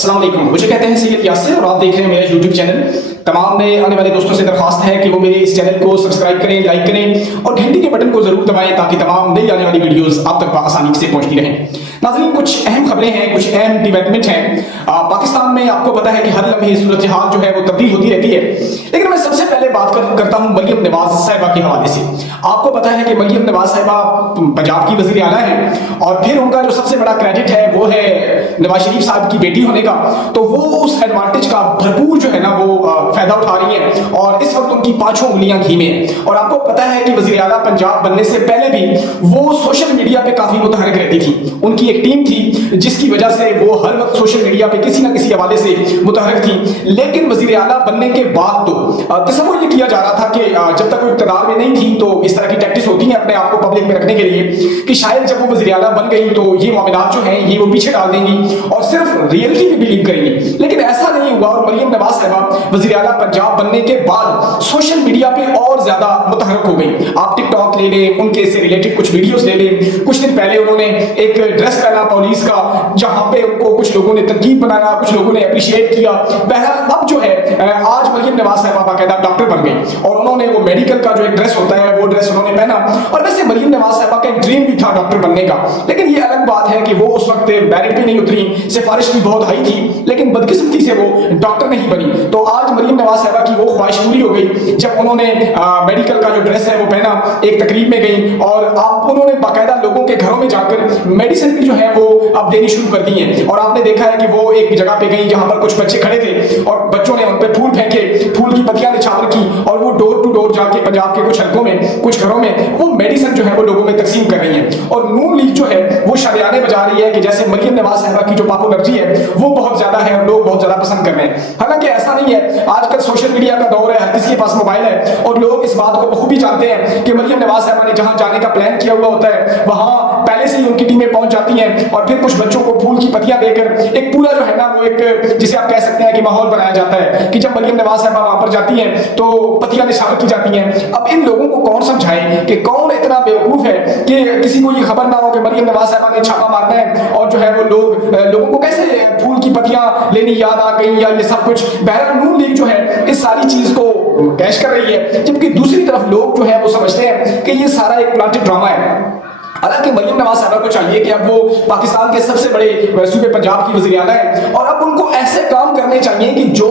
अस्सलाम वालेकुम, मुझे कहते हैं सैयद यासिर और आप देख रहे हैं मेरा यूट्यूब चैनल। तमाम नए आने वाले दोस्तों से दरख्वास्त है कि वो मेरे इस चैनल को सब्सक्राइब करें, लाइक करें और घंटी के बटन को जरूर दबाएं ताकि तमाम नई आने वाली वीडियोस आप तक आसानी से पहुंचती रहें। नाज़रीन, कुछ अहम खबरें हैं, कुछ अहम डेवलपमेंट हैं। पाकिस्तान में आपको पता है कि हर लम्हे सूरत हाल जो है वो तब्दील होती रहती है, लेकिन मैं सबसे पहले बात करता हूँ मरियम नवाज साहिबा के हवाले से। आपको पता है कि मरियम नवाज साहिबा पंजाब की वज़ीर आला हैं और फिर उनका जो सबसे बड़ा क्रेडिट है वो है नवाज शरीफ साहब की बेटी होने का। तो वो उस एडवांटेज का भरपूर जो है ना वो फायदा उठा रही है और इस वक्त उनकी पांचों उंगलियां घी में हैं। और आपको पता है कि वज़ीर आला पंजाब बनने से पहले भी वो सोशल मीडिया पे काफी मुतहरक रहती थी। उनकी एक टीम थी जिसकी वजह से वो हर वक्त सोशल मीडिया पे किसी ना किसी हवाले से मुतहरक थी। लेकिन वज़ीर आला बनने के बाद तो तसव्वुर ये किया जा रहा था कि जब तक वो इक़्तिदार में नहीं थी तो इस तरह की टैक्टिक्स होती हैं अपने आप को पब्लिक में रखने के लिए कि शायद जब वो वज़ीर आला बन गई तो ये मामलात जो हैं ये वो पीछे डाल देंगी और सिर्फ रियलिटी पे बिलीव करेंगी। लेकिन ऐसा नहीं हुआ और मरियम नवाज साहिबा वज़ीर आला पंजाब बनने के बाद सोशल मीडिया पे और ज्यादा मुतहरक हो गई। आप टिकटॉक ले लें, उनके से रिलेटेड कुछ वीडियोस ले लें। कुछ दिन पहले उन्होंने एक ड्रेस पहना पुलिस का, जहां पे उनको कुछ लोगों ने तनकीद बनाया, कुछ लोगों ने अप्रिशिएट किया। बहरहाल अब जो है आज मरियम नवाज साहिबा बाकायदा डॉक्टर बन गई और उन्होंने वो मेडिकल का जो एक ड्रेस होता है वो ड्रेस उन्होंने पहना। और वैसे मरियम नवाज साहिबा का एक ड्रीम भी था डॉक्टर बनने का, लेकिन ये अलग बात है कि वो उस वक्त मेरिट पे नहीं उतरी, सिफारिश भी बहुत हाई थी, लेकिन बदकिस्मती से वो डॉक्टर नहीं बनी। तो आज मरियम नवाज साहिबा की वो ख्वाहिश पूरी हो गई जब उन्होंने मेडिकल का जो ड्रेस है वो पहना, एक तकरीब में गई और आप उन्होंने बाकायदा लोगों के घरों में जाकर मेडिसिन भी जो है वो अब देनी शुरू कर दी है। और आपने देखा है कि वो एक जगह पे गई जहां पर कुछ बच्चे खड़े थे और बच्चों ने उन पे फूल फेंके, फूल की पत्तियां निछावर की और वो डोर टू डोर जाके पंजाब के कुछ हलकों में, कुछ घरों में वो मेडिसिन जो है वो लोगों में तकसीम कर रही है। और नून लीग जो है वो शरियाने बजा रही है कि जैसे मरियम नवाज साहिबा की जो पॉपुलैरिटी है वो बहुत ज्यादा है और लोग बहुत ज्यादा पसंद कर रहे हैं। हालांकि ऐसा नहीं है, आजकल सोशल मीडिया का दौर है, हर किसी के पास मोबाइल है और लोग इस बात को बखूबी जानते हैं कि मरियम नवाज साहिबा ने जहां जाने का प्लान किया हुआ होता है वहां पहले से ही उनकी टीमें पहुंच जाती हैं और फिर कुछ बच्चों को फूल की पत्तियां देकर एक पूरा जो है ना वो एक जिसे आप कह सकते हैं कि माहौल बनाया जाता है कि जब मरियम नवाज साहिबा वहां पर जाती हैं तो पत्तियां निछावर की जाती हैं। अब इन लोगों को कौन समझाए कि कौन इतना बेवकूफ है कि किसी को ये खबर ना हो कि मरियम नवाज साहिबा ने छापा मारना है और जो है वो लोगों को कैसे फूल की पत्तियां लेनी याद आ गई या ये सब कुछ। बहरहाल नून लीग जो है इस सारी चीज को कैश कर रही है, जबकि दूसरी तरफ लोग जो है वो समझते हैं कि ये सारा एक प्लांटेड ड्रामा है। हालांकि मरियम नवाज साहिबा को चाहिए कि अब वो पाकिस्तान के सबसे बड़े सूबे पंजाब की वज़ीर आला है और अब उनको ऐसे काम करने चाहिए कि जो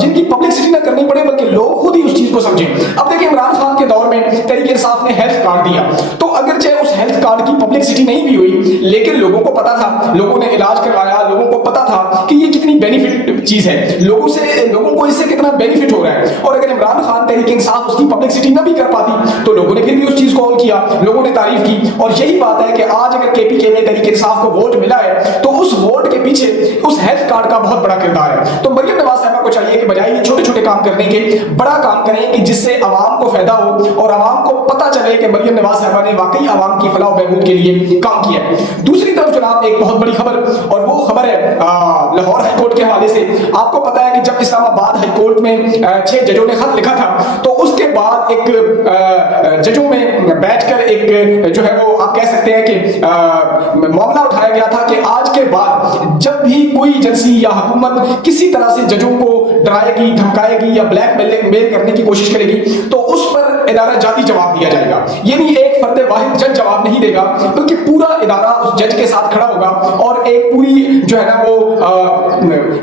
जिनकी पब्लिसिटी ना करनी पड़े बल्कि लोग खुद ही उस चीज को समझें। अब देखिए इमरान खान के दौर में तहरीक इंसाफ ने हेल्थ कार्ड दिया, तो अगर चाहे उस हेल्थ कार्ड की पब्लिसिटी नहीं भी हुई लेकिन लोगों को पता था, लोगों ने इलाज करवाया, लोगों को पता था कि ये कितनी बेनिफिट चीज है, लोगों को इससे कितना बेनिफिट हो रहा है। और अगर इमरान खान तहरीक इंसाफ उसकी पब्लिसिटी ना भी कर पाती तो लोगों ने फिर भी उस चीज को ऑन किया, लोगों ने तारीफ की। और यही बात है कि आज अगर केपीके में तहरीक इंसाफ को वोट मिला है तो उस वोट के पीछे उस हेल्थ कार्ड का बहुत बड़ा किरदार है। तो मरियम नवाज साहिबा को चाहिए कि बजाय ये छोटे छोटे काम करने के बड़ा काम करें कि जिससे आवाम को फायदा हो और आवाम को पता चले कि मरियम नवाज साहिबा ने वाकई आवाम की फलाह बहबूद के लिए काम किया है। दूसरी तरफ जनाब एक बहुत बड़ी खबर और वो खबर है लाहौर हाईकोर्ट के हवाले से। आपको पता है कि जब इस्लामाबाद हाईकोर्ट में 6 जजों ने खत लिखा था तो उसके बाद एक जजों में बैठकर एक जो है वो आप कह सकते हैं कि मामला उठाया गया था कि आज के बाद जब भी कोई एजेंसी या हुकूमत किसी तरह से जजों को डराएगी, धमकाएगी या ब्लैकमेल करने की कोशिश करेगी तो उस पर इदारा जाती जवाब दिया जाएगा। यानी एक फर्द वाहिद जज जवाब नहीं देगा बल्कि पूरा इदारा उस जज के साथ खड़ा होगा और एक पूरी जो है ना वो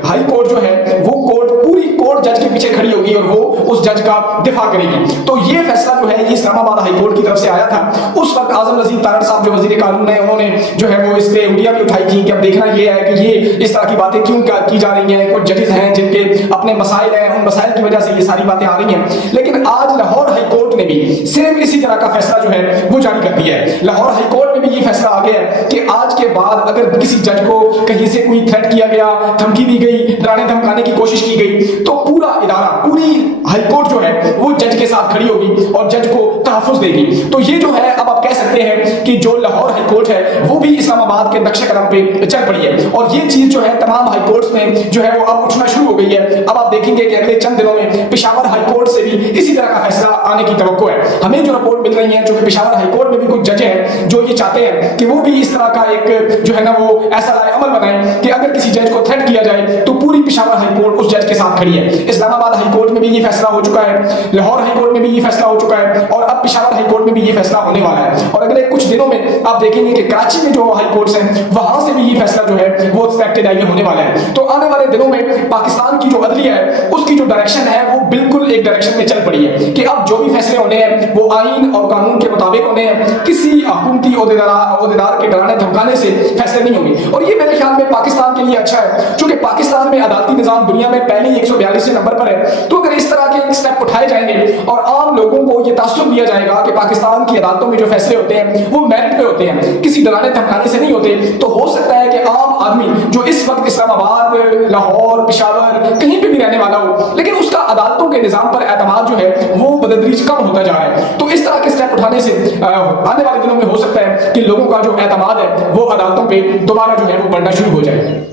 हाई कोर्ट जो है वो पूरी कोर्ट जज के पीछे खड़ी होगी और वो उस जज का दिफा करेगी। तो ये फैसला जो है ये इस्लामाबाद हाई कोर्ट की तरफ से आया था। उस वक्त आजम नजीर तारड़ साहब जो वजीर कानून है उन्होंने जो है वो इस पे उंगलियां भी उठाई थी कि अब देखना ये है कि ये इस तरह की बातें क्यों की जा रही हैं। कुछ जजेस हैं जिनके अपने मसाइल हैं, उन मसाइल की वजह से ये सारी बातें आ रही हैं। लेकिन आज लाहौर हाई कोर्ट ने भी सेम इसी तरह का फैसला जो है वो जारी कर दिया है। लाहौर हाई कोर्ट में भी ये फैसला आ गया है कि आज के बाद अगर किसी जज को कहीं से कोई थ्रेट किया गया, धमकी दी गई, डराने धमकाने की कोशिश की गई तो पूरा इदारा, पूरी हाई कोर्ट जो है वो जज के साथ खड़ी होगी और जज को तहफ्फुज़ देगी। तो ये जो है अब आप कह सकते हैं कि जो लाहौर हाई कोर्ट है वो भी इस्लामाबाद के नक्शे कदम पे चल पड़ी है और ये चीज जो है तमाम हाई कोर्ट्स में जो है वो अब उठना शुरू हो गई है। अब आप देखेंगे कि अगले चंद दिनों में पेशावर हाई कोर्ट से भी इसी तरह का फैसला आने की तवक्को है। हमें जो रिपोर्ट मिल रही है, जो कि पेशावर हाई कोर्ट में भी कुछ जज हैं जो ये चाहते हैं कि वो भी इस तरह का एक जो है ना वो ऐसा अमल बनाए कि अगर किसी जज को थ्रेट किया जाए तो पेशावर हाई कोर्ट उस जज के साथ खड़ी है। इस्लामाबाद हाई कोर्ट में भी ये फैसला हो चुका है, लाहौर हाई कोर्ट में भी ये फैसला हो चुका है और अब पेशावर हाई कोर्ट में भी ये फैसला होने वाला है। और अगले कुछ दिनों में आप देखेंगे कि कराची में जो हाई कोर्ट्स हैं वहां से भी ये फैसला जो है वो एक्सपेक्टेड है, ये होने वाला है। तो आने वाले दिनों में पाकिस्तान की जो अदलिया है उसकी जो डायरेक्शन है वो बिल्कुल एक डायरेक्शन में चल पड़ी है कि अब जो भी फैसले होने हैं वो आइन और कानून के मुताबिक होने हैं, किसी हुकूमती ओहदेदार के डराने धमकाने से फैसले नहीं होंगे। और ये मेरे ख्याल में पाकिस्तान के लिए अच्छा है, क्योंकि पाकिस्तान में अदालती निजाम दुनिया में पहले ही 142 नंबर पर है। तो अगर इस तरह के स्टेप उठाए जाएंगे और आम लोगों को ये तासुब दिया जाएगा कि पाकिस्तान की अदालतों में जो फैसले होते हैं वो मेरिट पे होते हैं, किसी डराने धमकाने से नहीं होते, तो हो सकता है कि आम आदमी जो इस वक्त इस्लामाबाद, लाहौर, पेशावर कहीं पे भी रहने वाला हो, लेकिन उसका अदालतों के निजाम पर एतमाद जो है वो बदतदरीज कम होता जा रहा है। तो इस तरह के स्टेप उठाने से आने वाले दिनों में हो सकता है कि लोगों का जो एतमाद है वो अदालतों पे दोबारा जो है वो बढ़ना शुरू हो जाए।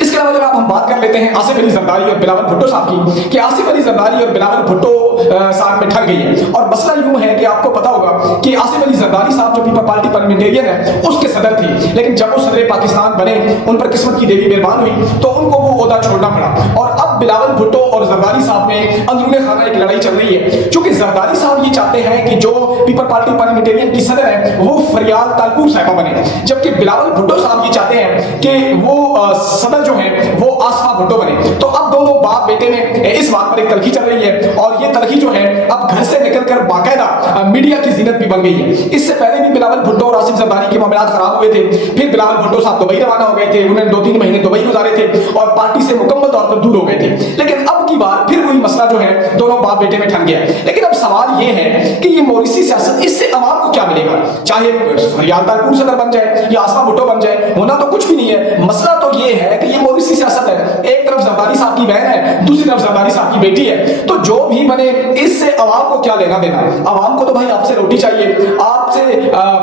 इसके अलावा जब हम बात कर लेते हैं आसिफ अली जरदारी और बिलावल भुट्टो साहब की, कि आसिफ अली जरदारी और बिलावल भुट्टो साहब में ठग गई है। और मसला यूं है कि आपको पता होगा कि आसिफ अली जरदारी साहब जो पीपल पार्टी पार्लियामेंटेरियन है उसके सदर थे, लेकिन जब वो सदर पाकिस्तान बने उन पर किस्मत की देवी मेहरबान हुई तो उनको वो ओहदा छोड़ना पड़ा। और अब बिलावल भुट्टो और जरदारी साहब में अंदरूने खाना एक लड़ाई चल रही है, क्योंकि जरदारी साहब ये चाहते हैं कि जो पीपल पार्टी पार्लियामेंटेरियन की सदर है वो फरियाल तालपुर साहिबा बने, जबकि बिलावल भुट्टो साहब ये चाहते हैं कि वो सदर जो है वो आसफा भुट्टो बने। तो अब दोनों बाप बेटे में इस बात पर एक तलखी चल रही है और ये तलखी जो है अब घर से निकलकर बाकायदा मीडिया की जीनत भी बन गई है। इससे पहले भी बिलावल भुट्टो और आसिफ जरदारी के मामला खराब हुए थे, फिर बिलावल भुट्टो साहब दुबई रवाना हो गए थे, उन्होंने 2-3 महीने दुबई गुजारे थे और पार्टी से मुकम्मल तौर पर दूर हो गए थे। लेकिन अब की बार फिर वही मसला जो है दोनों बाप बेटे में ठन गया। लेकिन अब सवाल ये है कि ये मोरिसी सियासत, इससे अवाम को क्या मिलेगा? चाहे फरियाल तालपुर सदर बन जाए या आसफा भुट्टो बन जाए, होना तो कुछ भी नहीं है। मसला तो ये है कि ये मोरिसी सियासत है, एक तरफ जरदारी साहब की बहन है, दूसरी तरफ जरदारी साहब की बेटी है, तो जो भी बने इससे अवाम को क्या लेना देना? अवाम को तो भाई आपसे रोटी चाहिए, आपसे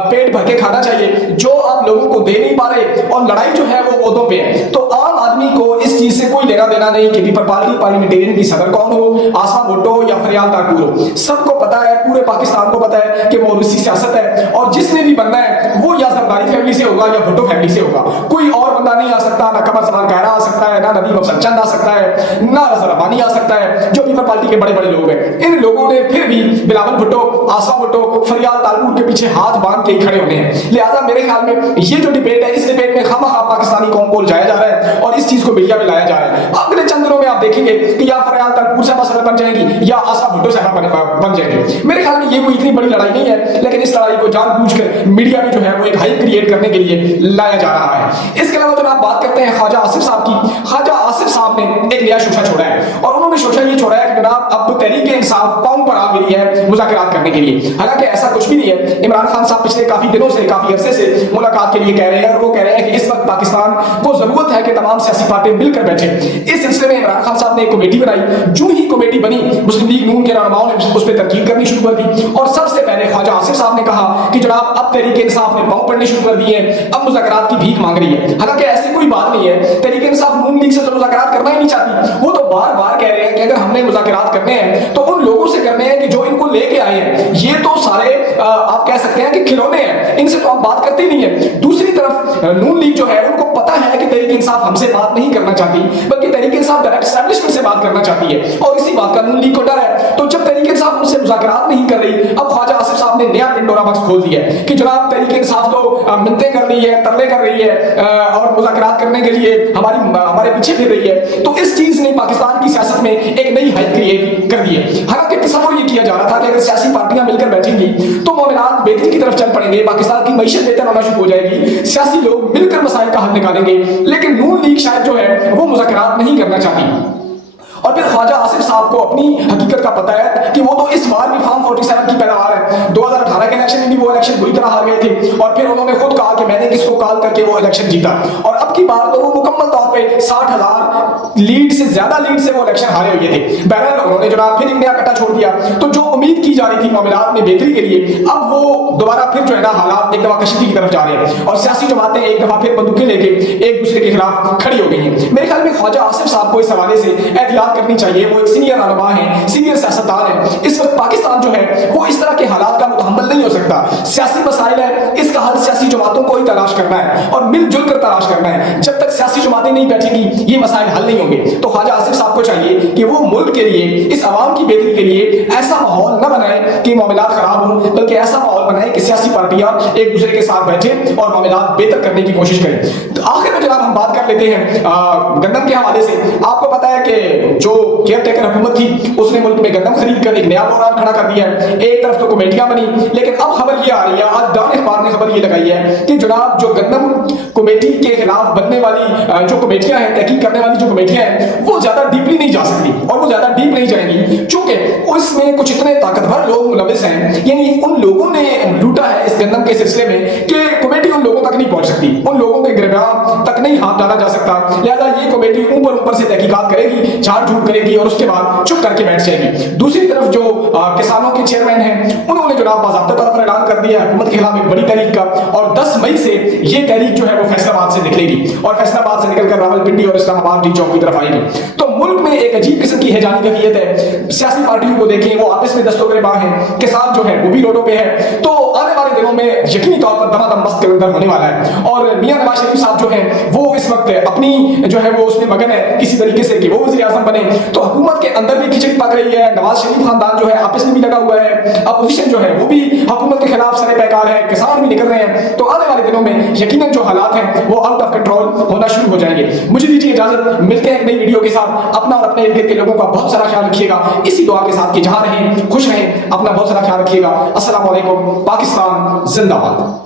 पेट भर के खाना चाहिए, जो आप लोगों को दे नहीं पा रहे, और लड़ाई जो है वो ओहदों पे है। तो आम आदमी को इस चीज से कोई लेना देना नहीं कि पीपल पार्टी पार्लियामेंटेरियन की सदर कौन हो, आसफा भुट्टो या फरियाल तालपुर हो। सबको पता है, पूरे पाकिस्तान को पता है कि मोरिसी सियासत है और जिसने भी बनना है वो या जरदारी फैमिली से होगा या भुट्टो फैमिली से होगा। कोई और बंदा नहीं आ सकता, ना कमर जमान कायरा आ सकता है, ना नदीम अफजल चंद आ सकता है, ना रज़ा रब्बानी आ सकता है, जो पीपल पार्टी के बड़े बड़े लोग हैं। इन लोगों ने फिर भी बिलावल भुट्टो, आसफा भुट्टो, फरियाल तालपुर के पीछे हाथ बांध के ही खड़े होने हैं। लिहाजा मेरे ख्याल में ये जो डिबेट है, इस डिबेट में खामखा पाकिस्तानी कौम को उलझाया जा रहा है और इस चीज को मीडिया में लाया जा रहा है। अगले चंद दिनों में आप देखेंगे कि या फरियाल तालपुर साहबा सदर बन जाएगी या आसफा भुट्टो साहबा बन जाएंगे। मेरे ख्याल में ये कोई इतनी बड़ी लड़ाई नहीं है, लेकिन इस लड़ाई को जानबूझकर मीडिया में जो है वो एक हाइप क्रिएट करने के लिए लाया जा रहा है। इसके अलावा जब आप बात करते हैं ख्वाजा आसिफ साहब की, ख्वाजा आसिफ साहब ने एक नया शोशा छोड़ा है और उन्होंने शोशा ये छोड़ा है कि जनाब अब तहरीक इंसाफ पांव पर आ गई है मुज़ाकरात करने के लिए। हालांकि ऐसा कुछ भी नहीं है। इमरान खान साहब पिछले काफी दिनों से, काफी अरसे से मुलाकात के लिए कह रहे हैं और वो कह रहे हैं कि इस वक्त पाकिस्तान को जरूरत है कि तमाम सियासी पार्टियां मिलकर बैठे। इस सिलसिले में इमरान खान साहब ने एक कमेटी बनाई। जो ही कमेटी बनी, मुस्लिम लीग नून के रहनुमाओं ने उस पर तनकीद करनी शुरू कर दी और सबसे पहले ख्वाजा आसिफ साहब ने कहा कि जनाब अब तहरीक इंसाफ ने पांव पड़ने शुरू कर दिए हैं, अब मुज़ाकरात की भीख मांग रही है। हालांकि ऐसी कोई बात नहीं है, तहरीक इंसाफ नून लीग से तो मुज़ाकरात करना ही नहीं चाहती। वो तो बार बार कह रहे हैं कि अगर हमने मुज़ाकरात करने हैं तो उन लोगों से करने हैं कि जो इनको लेके आए हैं। ये तो सारे आप कह सकते हैं कि खिलौने हैं, इनसे तो आप बात करते ही नहीं है। दूसरी तरफ नून लीग जो है उनको पता है कि तहरीक इंसाफ हमसे बात नहीं करना चाहती, बल्कि तहरीक इंसाफ डायरेक्ट एस्टैब्लिशमेंट से बात करना चाहती है और इसी बात का नून लीग को डर है। तो जब तहरीक इंसाफ उनसे मुज़ाकरात नहीं कर रही, अब ख्वाजा आसिफ साहब ने नया पिंडोरा बॉक्स खोल दिया है कि जनाब तहरीक इंसाफ तो मिन्नतें कर रही है, तरले कर रही है और मुज़ाकरात करने के लिए हमारे पीछे फिर रही है। तो इस चीज ने पाकिस्तान की सियासत में एक नई हाइप क्रिएट कर दी है। हालांकि तसव्वुर ये किया जा रहा था कि अगर सियासी पार्टियां मिलकर बैठेंगी तो मामलात बेहतरी की तरफ चल पड़ेंगे, पाकिस्तान की मईशत बेहतर होना शुरू हो जाएगी, सियासी लोग मिलकर मसाइल का हल निकालेंगे। लेकिन नून लीग शायद जो है वो मुज़ाकरात नहीं करना चाहती। और फिर ख्वाजा आसिफ साहब को अपनी हकीकत का पता है कि वो तो इस बार भी फॉर्म 47 की पैदावार है। 2018 के इलेक्शन में भी वो इलेक्शन बुरी तरह हार गए थे और फिर उन्होंने खुद कहा कि मैंने किसको कॉल करके वो इलेक्शन जीता, और अब की बार तो वो मुकम्मल तौर पे 60,000 लीड से ज्यादा लीड से वो इलेक्शन हारे हुए थे। बहरहाल उन्होंने जनाब फिर एक नया कट्टा छोड़ दिया। तो जो उम्मीद की जा रही थी मामलात में बेहतरी के लिए, अब वो दोबारा फिर जो है ना हालात एक दफा कशीदगी की तरफ जा रहे हैं और सियासी जमातें एक दफा फिर बंदूकें लेके एक दूसरे के खिलाफ खड़ी हो गई हैं। मेरे ख्याल में ख्वाजा आसिफ साहब को इस हवाले से एहतियात करनी चाहिए। वो एक सीनियर रहनुमा है, सीनियर सियासतदान है। इस वक्त पाकिस्तान जो है वो इस तरह के हालात का मुतहम्मल नहीं हो सकता। सियासी मसाइल है, इसका हल सियासी जमातों को ही तलाश करना है और मिलजुल कर तलाश करना है। जब तक सियासी जमातें नहीं बैठेंगी ये मसाइल हल नहीं होंगे। तो ख्वाजा आसिफ साहब को चाहिए कि वो मुल्क के लिए, इस आवाम की बेहतरी के लिए ऐसा माहौल न बनाए कि मामलात खराब हों, बल्कि ऐसा माहौल बनाए कि सियासी पार्टियां एक दूसरे के साथ बैठे और मामलात बेहतर करने की कोशिश करें। तो आखिर में जनाब हम बात कर लेते हैं गंदम के हवाले से। आपको पता है कि जो केयर टेकर हुकूमत थी उसने मुल्क में गंदम खरीद कर एक नया प्रोग्राम खड़ा कर दिया है। एक तरफ तो कमेटियां बनी, लेकिन अब खबर ये आ रही है, आज दान अखबार ने खबर ये लगाई है कि जनाब जो गंदम कमेटी के खिलाफ बनने वाली जो कमेटियां हैं, तहकीक करने वाली जो कमेटियां हैं, वो ज्यादा डीपली नहीं जा सकती और वो ज्यादा डीप नहीं जाएंगी, क्योंकि उसमें कुछ इतने ताकतवर लोग मुलविस हैं, यानी उन लोगों ने लूटा है इस गंदम के सिलसिले में कि कमेटी उन लोगों तक नहीं पहुंच सकती, उन लोगों के गिरबान तक नहीं हाथ डाला जा सकता। लिहाजा ये कमेटी ऊपर से तहकीकात करेगी, झाड़ झूठ करेगी और उसके बाद चुप करके बैठ जाएगी। दूसरी तरफ जो किसानों के चेयरमैन हैं, उन्होंने जनाब बाज़ाब्ते तौर पर ऐलान कर दिया हुकूमत के खिलाफ एक बड़ी तहरीक का, और 10 मई से ये तहरीक जो है वो फैसलाबाद से निकलेगी और फैसलाबाद से निकलकर रावलपिंडी और इस्लामाबाद डी चौक की तरफ आएगी। तो मुल्क में एक अजीब किस्म की हैजानी कफियत है। सियासी पार्टियों को देखें, वो आपस में दस्तों हैं, किसान जो है वो भी रोडों पे है। तो आने वाले दिनों में यकीनी तौर पर दमादम मस्त किरदार होने वाला है। और मियां नवाज शरीफ साहब जो हैं वो इस वक्त अपनी जो है वो उसमें मगन है किसी तरीके से कि वो वज़ीर आज़म बने। तो हुकूमत के अंदर भी खिचड़ी पक रही है, नवाज शरीफ खानदान जो है आपस में भी लगा हुआ है, अपोजिशन जो है वो भी हुकूमत के खिलाफ सरे पैकार है, किसान भी निकल रहे हैं। तो आने वाले दिनों में यकीनन जो हालात हैं वो आउट ऑफ कंट्रोल होना शुरू हो जाएंगे। मुझे दीजिए इजाजत, मिलते हैं एक नई वीडियो के साथ। अपना और अपने इर्द गिर्द के लोगों का बहुत सारा ख्याल रखिएगा, इसी दुआ के साथ कि जहां रहें खुश रहें, अपना बहुत सारा ख्याल रखिएगा। अस्सलाम वालेकुम। पाकिस्तान जिंदाबाद।